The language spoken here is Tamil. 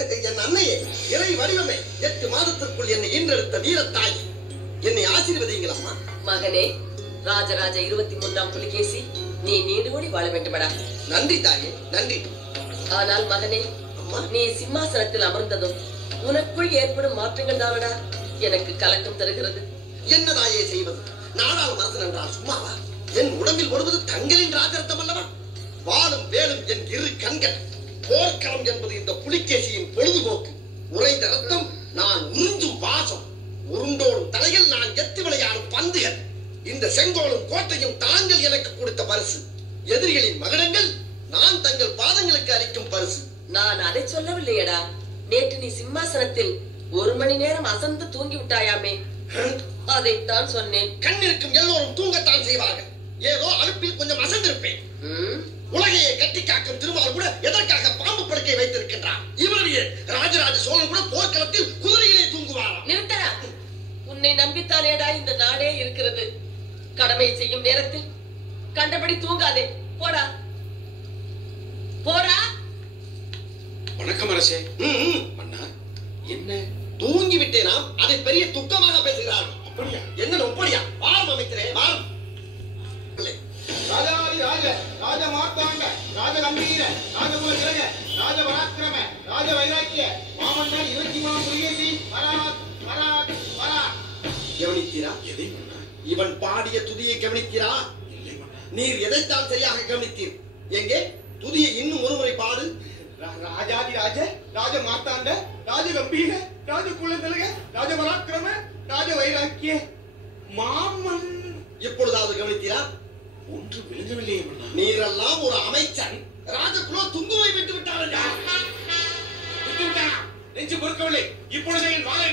என் அன்னையே, இறை வடிவமே, 8 மாதத்திற்குள் என்னை ஈன்றெடுத்த வீரத்தாய், என்னை ஆசீர்வதிங்களம்மா. மகனே, ராஜராஜ 23ஆம் புலிகேசி, நீ நீடுகூடி வாழ வேண்டுமடா. நன்றி தாயே, நன்றி. ஆனால் மகனே, நீ சிம்மாசனத்தில் அமர்ந்ததும் உனக்குள் ஏற்படும் மாற்றங்கள் தானடா எனக்கு கலக்கம் தருகிறது. என்ன தாயே செய்வது? நாடாள் அரசன் என்றால் சும்மாவா? என் உடம்பில் ஒருவது தங்களின் ராஜரத்தம் அல்லவா? வாளும் வேலும் என் இரு கண்கள். போர்க்களம் என்பது இந்த புலிகேசியின் பொழுதுபோக்கு. உறைந்த ரத்தம் நான் உறிஞ்சும் வாசம். உருண்டோடும் தலைகள் நான் எத்து விளையாடும் பந்துகள். இந்த செங்கோலும் கோட்டையும் தாங்கள் எனக்கு கொடுத்த பரிசு. எதிரிகளின் மகனங்கள் நான் தங்கள் பாதங்களுக்கு அளிக்கும் பரிசு. நான் அதை சொல்லவில்லையடா. நேற்று நீ சிம்மாசனத்தில் 1 மணி நேரம் அசந்து தூங்கி விட்டாயாமே, அதைத்தான் சொன்னேன். கண்ணிருக்கும் எல்லோரும் தூங்கத்தான் செய்வார்கள். ஏதோ அழுப்பில் கொஞ்சம் அசந்திருப்பேன். உலகையை கட்டி காக்கும் திருமால் கூட எதற்காக பாம்பு படுக்கை வைத்திருக்கின்றார்? இவரையே ராஜராஜ சோழன் கூட போர்க்களத்தில் குதிரையிலே தூங்குவாராம். நிறுத்தடா. உன்னை நம்பித்தானேடா இந்த நாடே இருக்கிறது. கடமை செய்யும் நேரத்தில் கண்டபடி தூங்காதே. போடா போடா. வணக்கம் அரசே. அண்ணா, என்ன தூங்கி விட்டேனா? அதை பெரிய துக்கமாக பேசுகிறார்கள். அப்படியா? என்ன அப்படியா? வாரம் அமைக்கிறேன், வாரம். ராஜாதி ராஜ, ராஜ மார்த்தாண்ட, ராஜ கம்பீர, ராஜகுல திலக, ராஜ பராக்கிரம, ராஜ வைராக்கிய, மாமன்னர் 23ஆம் புலிகேசி, வராத் வராத் வராத். கவனித்தீரா? எதை மன்னா? இவன் பாடிய துதியை கவனித்தீரா? இல்லை மன்னா. நீர் எதைத்தான் சரியாக கவனித்தீர்? எங்கே துதியை இன்னும் ஒருமுறை பாடு. ராஜாதி ராஜ, ராஜ மார்த்தாண்ட, ராஜ கம்பீர, ராஜ குல திலக, ராஜ பராக்கிரம, ராஜ வைராக்கிய, மாமன். இப்பொழுதாவது கவனித்தீரா? ஒன்று விளங்கவில்லையே மன்னா. நீரெல்லாம் ஒரு அமைச்சன். ராஜகுலோ துங்குவை விட்டு விட்டார்கள். நெஞ்சு பொறுக்கவில்லை. இப்பொழுது என் வாளை